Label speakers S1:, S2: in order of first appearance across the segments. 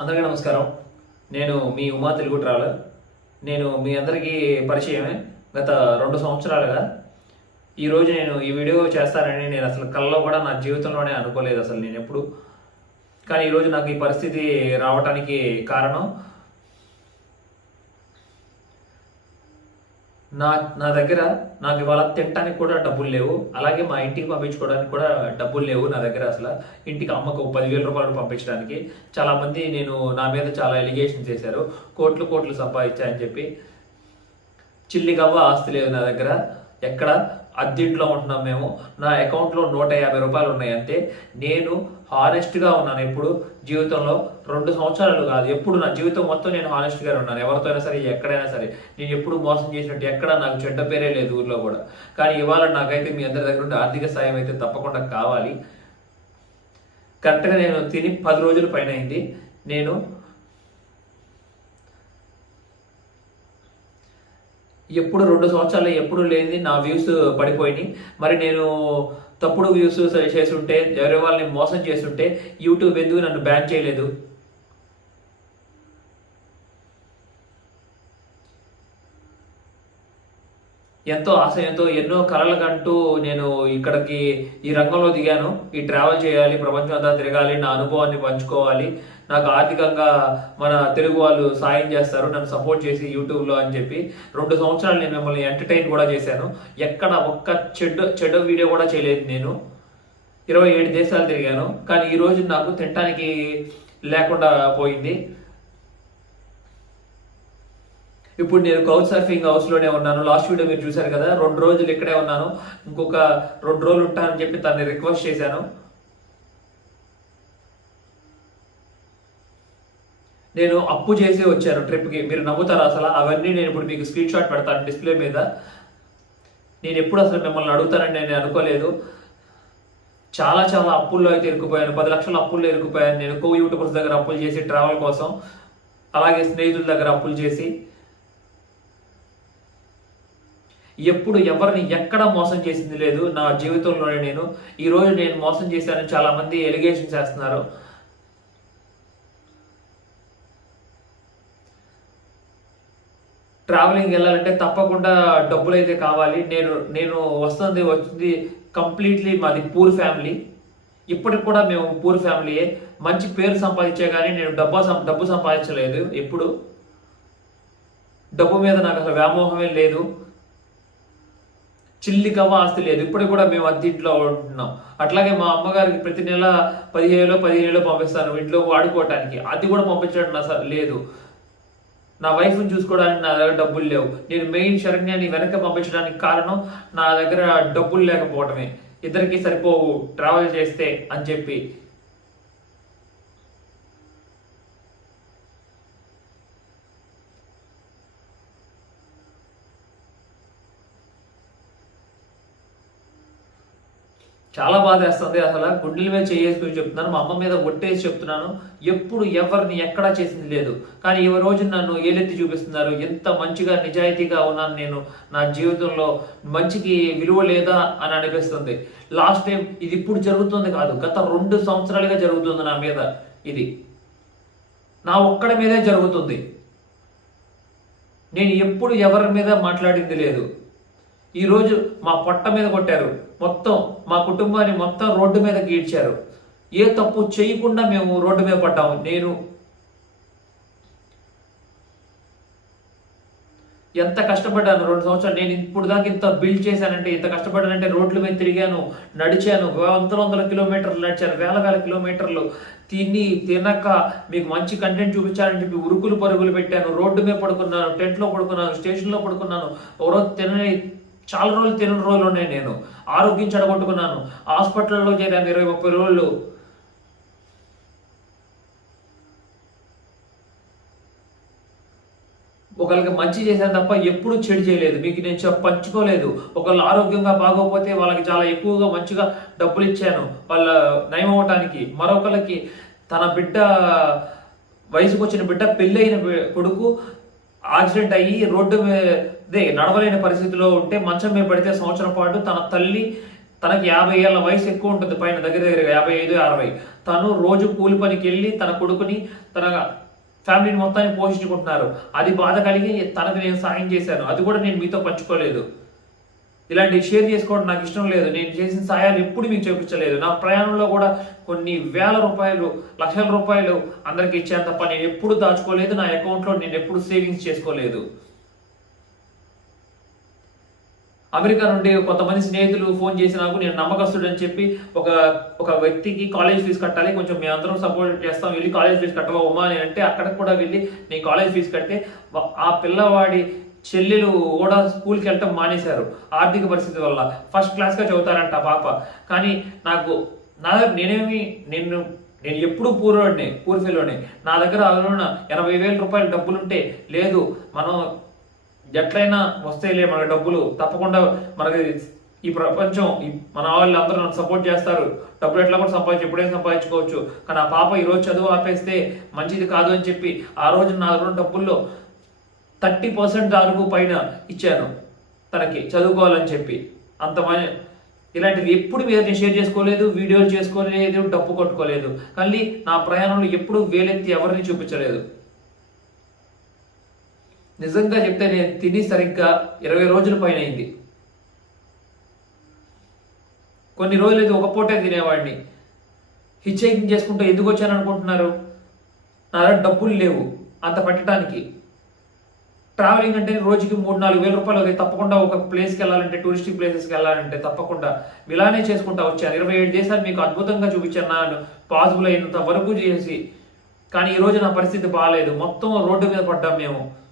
S1: అందరికీ నమస్కారం. నేను మీ ఉమా తెలుగు ట్రావెలర్. నేను మీ అందరికీ పరిచయమే గత రెండు సంవత్సరాలుగా. ఈరోజు నేను ఈ వీడియో చేస్తానని నేను అసలు కల్లో కూడా నా జీవితంలోనే అనుకోలేదు అసలు నేను ఎప్పుడు. కానీ ఈరోజు నాకు ఈ పరిస్థితి రావటానికి కారణం నా నా దగ్గర నాకు ఇవాళ తినడానికి కూడా డబ్బులు లేవు. అలాగే మా ఇంటికి పంపించుకోవడానికి కూడా డబ్బులు లేవు నా దగ్గర అసలు. ఇంటికి అమ్మకు పదివేల రూపాయలు పంపించడానికి. చాలామంది నేను నా మీద చాలా ఎలిగేషన్ చేశారు. కోట్లు కోట్లు సంపాదించా అని చెప్పి. చిల్లిగవ్వ ఆస్తి లేదు నా దగ్గర. ఎక్కడ? అద్దెంట్లో ఉంటున్నాం మేము. నా అకౌంట్లో నూట యాభై రూపాయలు ఉన్నాయి అంతే నేను హానెస్ట్గా ఉన్నాను. ఎప్పుడు? జీవితంలో రెండు సంవత్సరాలు కాదు. ఎప్పుడు నా జీవితం మొత్తం నేను హానెస్ట్గా ఉన్నాను. ఎవరితో అయినా సరే ఎక్కడైనా సరే. నేను ఎప్పుడు మోసం చేసినట్టు ఎక్కడ నాకు చెడ్డ పేరే లేదు ఊర్లో కూడా. కానీ ఇవాళ నాకైతే మీ అందరి దగ్గర నుండి ఆర్థిక సాయం అయితే తప్పకుండా కావాలి. కరెక్ట్గా నేను తిని పది రోజుల పైన అయింది. నేను ఎప్పుడు రెండు సంవత్సరాలు ఎప్పుడు లేనిది నా వ్యూస్ పడిపోయినాయి. మరి నేను తప్పుడు వ్యూస్ చేస్తుంటే ఎవరి వాళ్ళని మోసం చేస్తుంటే యూట్యూబ్ ఎందుకు నన్ను బ్యాన్ చేయలేదు? ఎంతో ఆశయంతో ఎన్నో కలలకంటూ నేను ఇక్కడికి ఈ రంగంలో దిగాను. ఈ ట్రావెల్ చేయాలి ప్రపంచం అంతా తిరగాలి నా అనుభవాన్ని పంచుకోవాలి. నాకు ఆర్థికంగా మన తెలుగు వాళ్ళు సాయం చేస్తారు నన్ను సపోర్ట్ చేసి యూట్యూబ్లో అని చెప్పి. రెండు సంవత్సరాలు నేను మిమ్మల్ని ఎంటర్టైన్ కూడా చేశాను. ఎక్కడ ఒక్క చెడ్డ చెడ్డ వీడియో కూడా చేయలేదు నేను. ఇరవై ఏడు దేశాలు తిరిగాను. కానీ ఈ రోజు నాకు తినటానికి లేకుండా పోయింది. ఇప్పుడు నేను కౌచ్ సర్ఫింగ్ హౌస్లోనే ఉన్నాను. లాస్ట్ వీడియో మీరు చూశారు కదా రెండు రోజులు ఇక్కడే ఉన్నాను. ఇంకొక రెండు రోజులు ఉంటానని చెప్పి తనని రిక్వెస్ట్ చేశాను. నేను అప్పు చేసి వచ్చాను ట్రిప్కి మీరు నమ్ముతారు అసలు? అవన్నీ నేను ఇప్పుడు మీకు స్క్రీన్ షాట్ పెడతాను డిస్ప్లే మీద. నేను ఎప్పుడు అసలు మిమ్మల్ని అడుగుతానని నేను అనుకోలేదు. చాలా చాలా అప్పుల్లో అయితే ఇరుక్కుపోయాను. పది లక్షల అప్పుల్లో ఇరుక్కుపోయాను. నేను కో యూట్యూబర్స్ దగ్గర అప్పులు చేసి ట్రావెల్ కోసం అలాగే స్నేహితుల దగ్గర అప్పులు చేసి. ఎప్పుడు ఎవరిని ఎక్కడ మోసం చేసింది లేదు నా జీవితంలోనే నేను. ఈరోజు నేను మోసం చేశాను చాలా మంది ఎలిగేషన్ చేస్తున్నారు ట్రావెలింగ్ వెళ్ళాలంటే తప్పకుండా డబ్బులు అయితే కావాలి. నేను నేను వస్తుంది వచ్చింది కంప్లీట్లీ మాది పూర్ ఫ్యామిలీ ఇప్పటికి కూడా మేము పూర్ ఫ్యామిలీయే మంచి పేరు సంపాదించే కానీ నేను డబ్బా సం- డబ్బు సంపాదించలేదు ఎప్పుడు. డబ్బు మీద నాకు అసలు వ్యామోహమే లేదు. చిల్లి కవ్వ ఆస్తి లేదు. ఇప్పటికి కూడా మేము అద్దెంట్లో ఉంటున్నాం. అట్లాగే మా అమ్మగారికి ప్రతి నెల పదిహేను పదిహేనులో పంపిస్తాను ఇంట్లో వాడుకోవటానికి. అది కూడా పంపించడం లేదు. నా వైఫ్ని చూసుకోవడానికి నా దగ్గర డబ్బులు లేవు. నేను మెయిన్ శరణ్యాన్ని వెనక పంపించడానికి కారణం నా దగ్గర డబ్బులు లేకపోవటమే. ఇద్దరికి సరిపోవు. ట్రావెల్ చేస్తే అని చెప్పి. చాలా బాధ వేస్తుంది అసలు. గుండెల మీద చేసుకుని చెప్తున్నాను మా అమ్మ మీద ఒట్టేసి చెప్తున్నాను. ఎప్పుడు ఎవరిని ఎక్కడా చేసింది లేదు. కానీ ఈ రోజు నన్ను ఏలెత్తి చూపిస్తున్నారు. ఎంత మంచిగా నిజాయితీగా ఉన్నాను నేను. నా జీవితంలో మంచికి విలువ లేదా అని అనిపిస్తుంది. లాస్ట్ టైం ఇది ఇప్పుడు జరుగుతుంది కాదు. గత రెండు సంవత్సరాలుగా జరుగుతుంది నా మీద ఇది. నా ఒక్కడి మీదే జరుగుతుంది. నేను ఎప్పుడు ఎవరి మీద మాట్లాడింది లేదు. ఈరోజు మా పొట్ట మీద కొట్టారు. మొత్తం మా కుటుంబాన్ని మొత్తం రోడ్డు మీద గీడ్చారు. ఏ తప్పు చేయకుండా మేము రోడ్డు మీద పడ్డాము. నేను ఎంత కష్టపడ్డాను? రెండు సంవత్సరాలు నేను ఇప్పుడు దాకా ఇంత బిల్డ్ చేశానంటే ఇంత కష్టపడ్డానంటే రోడ్ల మీద తిరిగాను నడిచాను వందల వందల కిలోమీటర్లు నడిచాను వేల వేల కిలోమీటర్లు తిని తినక మీకు మంచి కంటెంట్ చూపించాలని చెప్పి ఉరుకులు పరుగులు పెట్టాను. రోడ్డు మీద పడుకున్నాను టెంట్లో పడుకున్నాను స్టేషన్లో పడుకున్నాను. ఎవరో తినని చాలా రోజులు తినని రోజులు ఉన్నాయి నేను. ఆరోగ్యం చెడగొట్టుకున్నాను. హాస్పిటల్లో చేరాను ఇరవై ముప్పై రోజులు. ఒకరికి మంచి చేశాను తప్ప ఎప్పుడూ చెడు చేయలేదు. మీకు నేను పంచుకోలేదు. ఒకళ్ళు ఆరోగ్యంగా బాగోకపోతే వాళ్ళకి చాలా ఎక్కువగా మంచిగా డబ్బులు ఇచ్చాను. వాళ్ళ నయం అవ్వటానికి. మరొకరికి తన బిడ్డ వయసుకు వచ్చిన బిడ్డ పెళ్ళైన కొడుకు యాక్సిడెంట్ అయ్యి రోడ్డు అదే నడవలేని పరిస్థితిలో ఉంటే మంచం మీద పడితే సంవత్సరం పాటు తన తల్లి తనకి యాభై ఏళ్ళ వయసు ఎక్కువ ఉంటుంది పైన దగ్గర దగ్గర యాభై ఐదు అరవై. తను రోజు కూలి పనికి వెళ్ళి తన కొడుకుని తన ఫ్యామిలీని మొత్తాన్ని పోషించుకుంటున్నారు. అది బాధ కలిగి తనకు నేను సాయం చేశాను. అది కూడా నేను మీతో పంచుకోలేదు. ఇలాంటి షేర్ చేసుకోవడం నాకు ఇష్టం లేదు. నేను చేసిన సాయాలు ఎప్పుడు మీకు చూపించలేదు. నా ప్రయాణంలో కూడా కొన్ని వేల రూపాయలు లక్షల రూపాయలు అందరికి ఇచ్చాను తప్ప నేను ఎప్పుడు దాచుకోలేదు. నా అకౌంట్లో నేను ఎప్పుడు సేవింగ్స్ చేసుకోలేదు. అమెరికా నుండి కొంతమంది స్నేహితులు ఫోన్ చేసి నాకు నేను నమ్మకస్తుడు అని చెప్పి ఒక ఒక వ్యక్తికి కాలేజ్ ఫీజు కట్టాలి కొంచెం మేము అందరం సపోర్ట్ చేస్తాం వెళ్ళి కాలేజ్ ఫీజు కట్టవా ఉమా అని అంటే అక్కడికి కూడా వెళ్ళి నేను కాలేజ్ ఫీజు కడితే ఆ పిల్లవాడి చెల్లెలు కూడా స్కూల్కి వెళ్ళటం మానేశారు ఆర్థిక పరిస్థితి వల్ల. ఫస్ట్ క్లాస్గా చదువుతారంట పాప. కానీ నాకు నా దగ్గర నేనేమి నేను నేను ఎప్పుడు పూర్వడిని పూర్ఫిలోనే నా దగ్గర అరుణ ఎనభై వేల రూపాయలు డబ్బులుంటే లేదు మనం ఎట్లయినా వస్తేలే మనకి డబ్బులు. తప్పకుండా మనకి ఈ ప్రపంచం మన వాళ్ళు అందరూ నన్ను సపోర్ట్ చేస్తారు. డబ్బులు ఎట్లా కూడా సంపాదించు ఎప్పుడైనా సంపాదించుకోవచ్చు. కానీ ఆ పాప ఈరోజు చదువు ఆపేస్తే మంచిది కాదు అని చెప్పి ఆ రోజు నా దగ్గర డబ్బుల్లో థర్టీ పర్సెంట్ వరకు పైన ఇచ్చాను తనకి చదువుకోవాలని చెప్పి. అంత మ- ఇలాంటివి ఎప్పుడు మీరు నేను షేర్ చేసుకోలేదు వీడియోలు చేసుకోలేదు డప్పు కొట్టుకోలేదు. కానీ నా ప్రయాణంలో ఎప్పుడు వేలెత్తి ఎవరిని చూపించలేదు. నిజంగా చెప్తే నేను తిని సరిగ్గా ఇరవై రోజుల పైన అయింది. కొన్ని రోజులు అయితే ఒక పూటే తినేవాడిని. హిచ్చేకింగ్ చేసుకుంటూ ఎందుకు వచ్చాను అనుకుంటున్నారు? నా దగ్గర డబ్బులు లేవు అంత పెట్టడానికి. ట్రావెలింగ్ అంటే రోజుకి మూడు నాలుగు వేల రూపాయలు అవుతాయి. తప్పకుండా ఒక ప్లేస్కి వెళ్ళాలంటే టూరిస్టిక్ ప్లేసెస్కి వెళ్ళాలంటే తప్పకుండా ఇలానే చేసుకుంటా వచ్చాను. ఇరవై ఏడు దేశాలు మీకు అద్భుతంగా చూపించాను. నాను పాసిబుల్ అయినంత వరకు చేసి కానీ ఈరోజు నా పరిస్థితి బాగాలేదు. మొత్తం రోడ్డు మీద పడ్డాం మేము.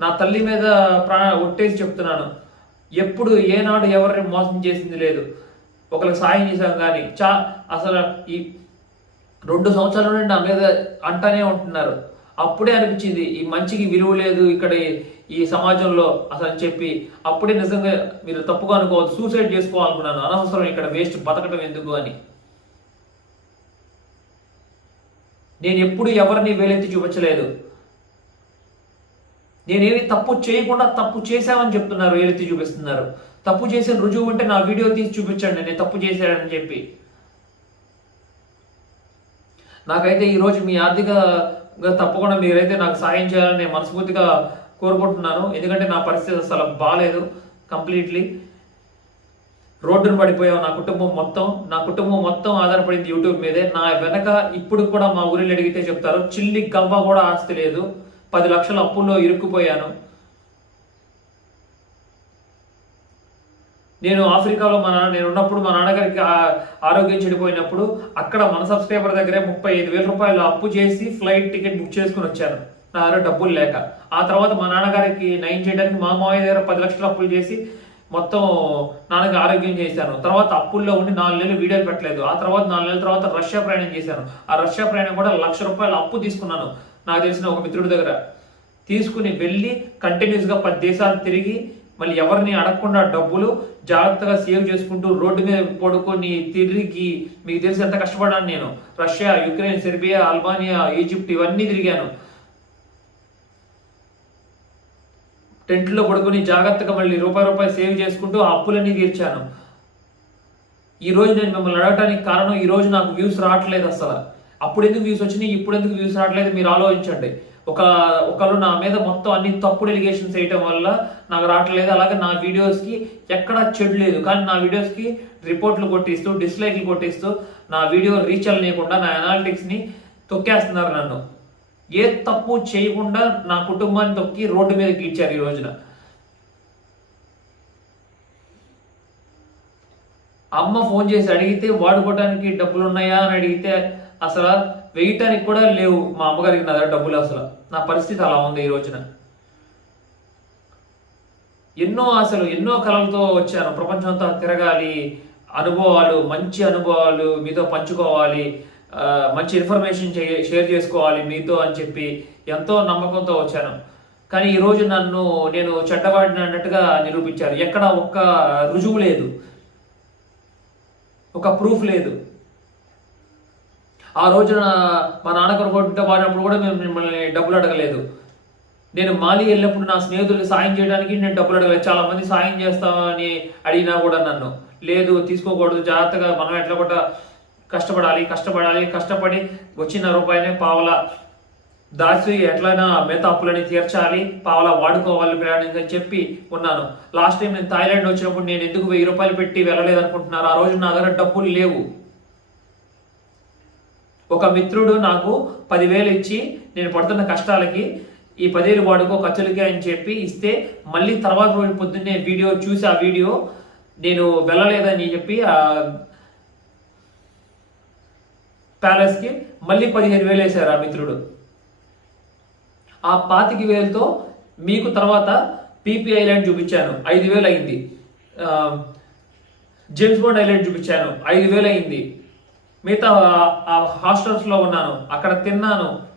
S1: నా తల్లి మీద ప్రా ఒట్టేసి చెప్తున్నాను. ఎప్పుడు ఏనాడు ఎవరిని మోసం చేసింది లేదు. ఒకరికి సాయం చేశాం కానీ చా అసలు ఈ రెండు సంవత్సరాల నుండి నా మీద అంటానే ఉంటున్నారు. అప్పుడే అనిపించింది ఈ మంచికి విలువ లేదు ఇక్కడ ఈ- ఈ సమాజంలో అసలు అని చెప్పి. అప్పుడే నిజంగా మీరు తప్పుగా అనుకోవద్దు సూసైడ్ చేసుకోవాలనుకున్నాను. అనవసరం ఇక్కడ వేస్ట్ బతకటం ఎందుకు అని. నేను ఎప్పుడు ఎవరిని వేలెత్తి చూపించలేదు. నేనేమి తప్పు చేయకుండా తప్పు చేశామని చెప్తున్నారు వేలెత్తి చూపిస్తున్నారు? తప్పు చేసిన రుజువు ఉంటే నా వీడియో తీసి చూపించండి నేను తప్పు చేశానని చెప్పి. నాకైతే ఈరోజు మీ ఆర్థికంగా తప్పకుండా మీరైతే నాకు సాయం చేయాలని నేను మనస్ఫూర్తిగా కోరుకుంటున్నాను. ఎందుకంటే నా పరిస్థితి అసలు బాగాలేదు కంప్లీట్లీ. రోడ్డును పడిపోయాం నా కుటుంబం మొత్తం. నా కుటుంబం మొత్తం ఆధారపడింది యూట్యూబ్ మీదే. నా వెనక ఇప్పుడు కూడా మా ఊరిలో అడిగితే చెప్తారు చిల్లి గవ్వ కూడా ఆస్తి లేదు. పది లక్షల అప్పుల్లో ఇరుక్కుపోయాను. నేను ఆఫ్రికాలో మా నాన్న నేను ఉన్నప్పుడు మా నాన్నగారికి ఆరోగ్యం చెడిపోయినప్పుడు అక్కడ మన సబ్స్క్రైబర్ దగ్గరే ముప్పై ఐదు వేల రూపాయలు అప్పు చేసి ఫ్లైట్ టికెట్ బుక్ చేసుకుని వచ్చాను. నా దగ్గర డబ్బులు లేక. ఆ తర్వాత మా నాన్నగారికి నయం చేయడానికి మా మామయ్య దగ్గర పది లక్షలు అప్పులు చేసి మొత్తం నాన్నకి ఆరోగ్యం చేశాను. తర్వాత అప్పుల్లో ఉండి నాలుగు నెలలు వీడియోలు పెట్టలేదు. ఆ తర్వాత నాలుగు నెలల తర్వాత రష్యా ప్రయాణం చేశాను. ఆ రష్యా ప్రయాణం కూడా లక్ష రూపాయలు అప్పు తీసుకున్నాను. నాకు తెలిసిన ఒక మిత్రుడి దగ్గర. తీసుకుని వెళ్ళి కంటిన్యూస్గా పది దేశాలు తిరిగి మళ్ళీ ఎవరిని అడగకుండా డబ్బులు జాగ్రత్తగా సేవ్ చేసుకుంటూ రోడ్డు మీద పడుకొని తిరిగి మీకు తెలిసి ఎంత కష్టపడాను నేను. Russia Ukraine Serbia Albania Egypt ఇవన్నీ తిరిగాను. టెంట్లో పడుకొని జాగ్రత్తగా మళ్ళీ రూపాయి రూపాయి సేవ్ చేసుకుంటూ ఆ అప్పులన్నీ తీర్చాను. ఈ రోజు నేను మిమ్మల్ని అడగటానికి కారణం ఈ రోజు నాకు వ్యూస్ రావట్లేదు అసలు. అప్పుడు ఎందుకు వ్యూస్ వచ్చినాయి? ఇప్పుడు ఎందుకు వ్యూస్ రావట్లేదు? మీరు ఆలోచించండి. ఒక ఒకరు నా మీద మొత్తం అన్ని తప్పుడు ఎలిగేషన్స్ వేయటం వల్ల నాకు రావట్లేదు. అలాగే నా వీడియోస్కి ఎక్కడా చెడు లేదు. కానీ నా వీడియోస్కి రిపోర్ట్లు కొట్టిస్తూ డిస్లైక్లు కొట్టిస్తూ నా వీడియో రీచ్ అవ్వలేకుండా నా అనాలిటిక్స్ని తొక్కేస్తున్నారు నన్ను. ఏ తప్పు చేయకుండా నా కుటుంబాన్ని తొక్కి రోడ్డు మీద గీడ్చారు ఈ రోజున. అమ్మ ఫోన్ చేసి అడిగితే వాడుకోవడానికి డబ్బులు ఉన్నాయా అని అడిగితే అసలు వేయటానికి కూడా లేవు మా అమ్మగారికి నా దగ్గర డబ్బులు అసలు. నా పరిస్థితి అలా ఉంది ఈ రోజున. ఎన్నో అసలు ఎన్నో కళలతో వచ్చాను. ప్రపంచం అంతా తిరగాలి అనుభవాలు మంచి అనుభవాలు మీతో పంచుకోవాలి మంచి ఇన్ఫర్మేషన్ చే- షేర్ చేసుకోవాలి మీతో అని చెప్పి ఎంతో నమ్మకంతో వచ్చాను. కానీ ఈరోజు నన్ను నేను చెడ్డవాడిని అన్నట్టుగా నిరూపించారు. ఎక్కడ ఒక్క రుజువు లేదు. ఒక ప్రూఫ్ లేదు. ఆ రోజున మా నాన్న కొనుక్కుంటే వాడినప్పుడు కూడా మేము మిమ్మల్ని డబ్బులు అడగలేదు. నేను మాలి వెళ్ళినప్పుడు నా స్నేహితులకు సాయం చేయడానికి నేను డబ్బులు అడగలేదు. చాలా మంది సాయం చేస్తామని అడిగినా కూడా నన్ను. లేదు తీసుకోకూడదు జాగ్రత్తగా మనం ఎట్లా కూడా కష్టపడాలి కష్టపడాలి కష్టపడి వచ్చిన రూపాయిని పావల దాచి ఎట్లయినా మిగతా అప్పులని తీర్చాలి పావలా వాడుకోవాలి ప్రయాణం అని చెప్పి ఉన్నాను. లాస్ట్ టైం నేను థాయిలాండ్ వచ్చినప్పుడు నేను ఎందుకు వెయ్యి రూపాయలు పెట్టి వెళ్ళలేదు అనుకుంటున్నారు ఆ రోజు నా దగ్గర డబ్బులు లేవు. ఒక మిత్రుడు నాకు పదివేలు ఇచ్చి నేను పడుతున్న కష్టాలకి ఈ పదివేలు వాడుకో ఖర్చులకి అని చెప్పి ఇస్తే మళ్ళీ తర్వాత రోజు పొద్దున్నే వీడియో చూసి ఆ వీడియో నేను వెళ్ళలేదని చెప్పి ఆ ప్యాలెస్కి మళ్ళీ పదిహేను వేలు వేశారు ఆ మిత్రుడు. ఆ పాతిక వేలతో మీకు తర్వాత పీపీ ఐలాండ్ చూపించాను. ఐదు వేలు అయింది. జేమ్స్ బాండ్ ఐలాండ్ చూపించాను. ఐదు వేలు అయింది. మిగతా ఆ- హాస్టల్స్లో ఉన్నాను. అక్కడ తిన్నాను.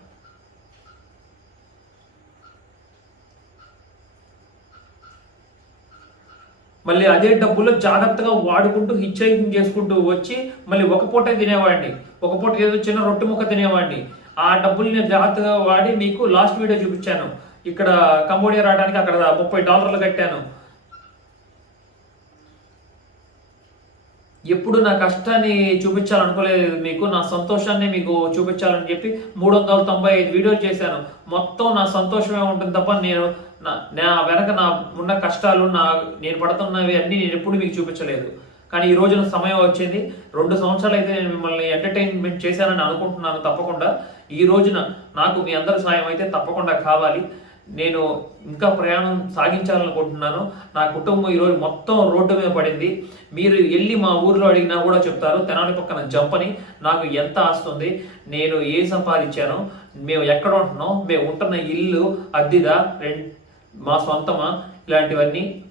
S1: మళ్ళీ అదే డబ్బులు జాగ్రత్తగా వాడుకుంటూ హిచ్చైకింగ్ చేసుకుంటూ వచ్చి మళ్ళీ ఒక పూట తినేవాడిని. ఒక పూట ఏదో చిన్న రొట్టె ముక్క తినేవాడిని. ఆ డబ్బుల్ని నేను జాగ్రత్తగా వాడి మీకు లాస్ట్ వీడియో చూపించాను. ఇక్కడ కంబోడియా రావడానికి అక్కడ ముప్పై డాలర్లు కట్టాను. ఎప్పుడు నా కష్టాన్ని చూపించాలనుకోలేదు మీకు నా సంతోషాన్ని మీకు చూపించాలని చెప్పి మూడు వందల తొంభై ఐదు వీడియోలు చేశాను. మొత్తం నా సంతోషమే ఉంటుంది తప్ప నేను నా నా వెనక నా ఉన్న కష్టాలు నా నేను పడుతున్నవి అన్ని నేను ఎప్పుడు మీకు చూపించలేదు. కానీ ఈ రోజున సమయం వచ్చింది. రెండు సంవత్సరాలు అయితే నేను మిమ్మల్ని ఎంటర్టైన్మెంట్ చేశానని అనుకుంటున్నాను తప్పకుండా. ఈ రోజున నాకు మీ అందరి సాయం అయితే తప్పకుండా కావాలి. నేను ఇంకా ప్రయాణం సాగించాలనుకుంటున్నాను. నా కుటుంబం ఈరోజు మొత్తం రోడ్డు మీద పడింది. మీరు వెళ్ళి మా ఊర్లో అడిగినా కూడా చెప్తారు. తెనాలి పక్కన జంపని. నాకు ఎంత ఆస్తుంది నేను ఏ సంపాదించాను? మేము ఎక్కడ ఉంటున్నాం? మేము ఉంటున్న ఇల్లు అద్దెదా? రెంట్ మా సొంతమా? ఇలాంటివన్నీ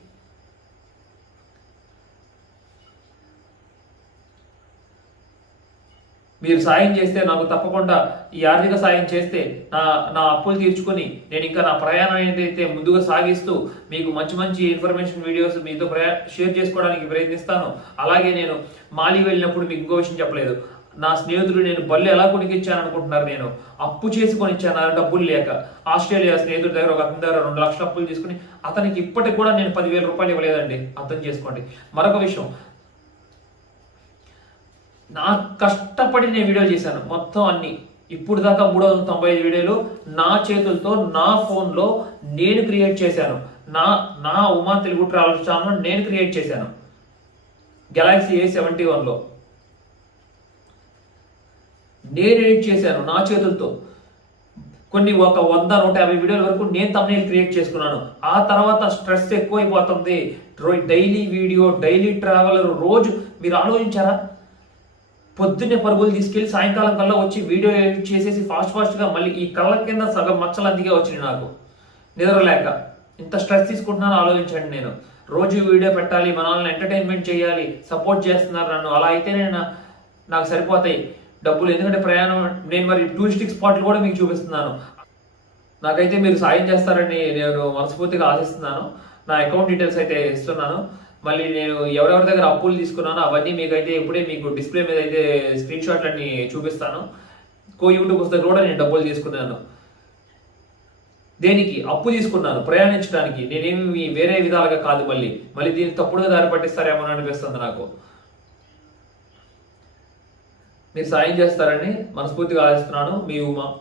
S1: మీరు సాయం చేస్తే నాకు తప్పకుండా ఈ ఆర్థిక సాయం చేస్తే నా నా అప్పులు తీర్చుకొని నేను ఇంకా నా ప్రయాణం ఏదైతే ముందుగా సాగిస్తూ మీకు మంచి మంచి ఇన్ఫర్మేషన్ వీడియోస్ మీతో ప్రయా షేర్ చేసుకోవడానికి ప్రయత్నిస్తాను అలాగే నేను మాలి వెళ్ళినప్పుడు మీకు ఇంకో విషయం చెప్పలేదు. నా స్నేహితుడు నేను బల్లి ఎలా కొనికిచ్చాను అనుకుంటున్నారు నేను? అప్పు చేసి కొనిచ్చాను డబ్బులు లేక. ఆస్ట్రేలియా స్నేహితుడి దగ్గర ఒక అతని దగ్గర రెండు లక్షల అప్పులు తీసుకుని అతనికి ఇప్పటికి కూడా నేను పదివేల రూపాయలు ఇవ్వలేదండి. అర్థం చేసుకోండి. మరొక విషయం నా కష్టపడి నేను వీడియో చేశాను. మొత్తం అన్ని. ఇప్పుడు దాకా మూడు వందల తొంభై ఐదు వీడియోలు నా చేతులతో నా ఫోన్లో నేను క్రియేట్ చేశాను. నా నా ఉమా తెలుగు ట్రావెల్ ఛానల్ నేను క్రియేట్ చేశాను. గెలాక్సీ ఏ సెవెంటీ వన్లో నేను ఎడిట్ చేశాను నా చేతులతో. కొన్ని ఒక వంద నూట యాభై వీడియోల వరకు నేను తమ్నేల్ క్రియేట్ చేసుకున్నాను. ఆ తర్వాత స్ట్రెస్ ఎక్కువైపోతుంది. డైలీ వీడియో డైలీ ట్రావెలర్ రోజు మీరు ఆలోచించారా? పొద్దున్నే పరుగులు తీసుకెళ్ళి సాయంకాలం కల్లా వచ్చి వీడియో ఎడిట్ చేసేసి ఫాస్ట్ ఫాస్ట్గా మళ్ళీ ఈ కళ్ళ కింద సగం మచ్చలు అందుకే వచ్చినాయి నాకు. నిద్రలేక. ఇంత స్ట్రెస్ తీసుకుంటున్నాను ఆలోచించండి నేను. రోజు వీడియో పెట్టాలి మన వాళ్ళని ఎంటర్టైన్మెంట్ చేయాలి సపోర్ట్ చేస్తున్నారు నన్ను. అలా అయితే నేను నాకు సరిపోతాయి డబ్బులు. ఎందుకంటే ప్రయాణం నేను మరి టూరిస్టిక్ స్పాట్లు కూడా మీకు చూపిస్తున్నాను. నాకైతే మీరు సాయం చేస్తారని నేను మనస్ఫూర్తిగా ఆశిస్తున్నాను. నా అకౌంట్ డీటెయిల్స్ అయితే ఇస్తున్నాను. మళ్ళీ నేను ఎవరెవరి దగ్గర అప్పులు తీసుకున్నానో అవన్నీ మీకైతే ఇప్పుడే మీకు డిస్ప్లే మీద అయితే స్క్రీన్ షాట్లన్నీ చూపిస్తాను. కో యూట్యూబ్ వస్తే కూడా నేను డబ్బులు తీసుకున్నాను. దేనికి? అప్పు తీసుకున్నాను ప్రయాణించడానికి. నేనేమి వేరే విధాలుగా కాదు మళ్ళీ. మళ్ళీ దీన్ని తప్పుడుగా దారి పట్టిస్తారేమో అని అనిపిస్తుంది నాకు. మీరు సాయం చేస్తారని మనస్ఫూర్తిగా ఆశిస్తున్నాను. మీ ఉమా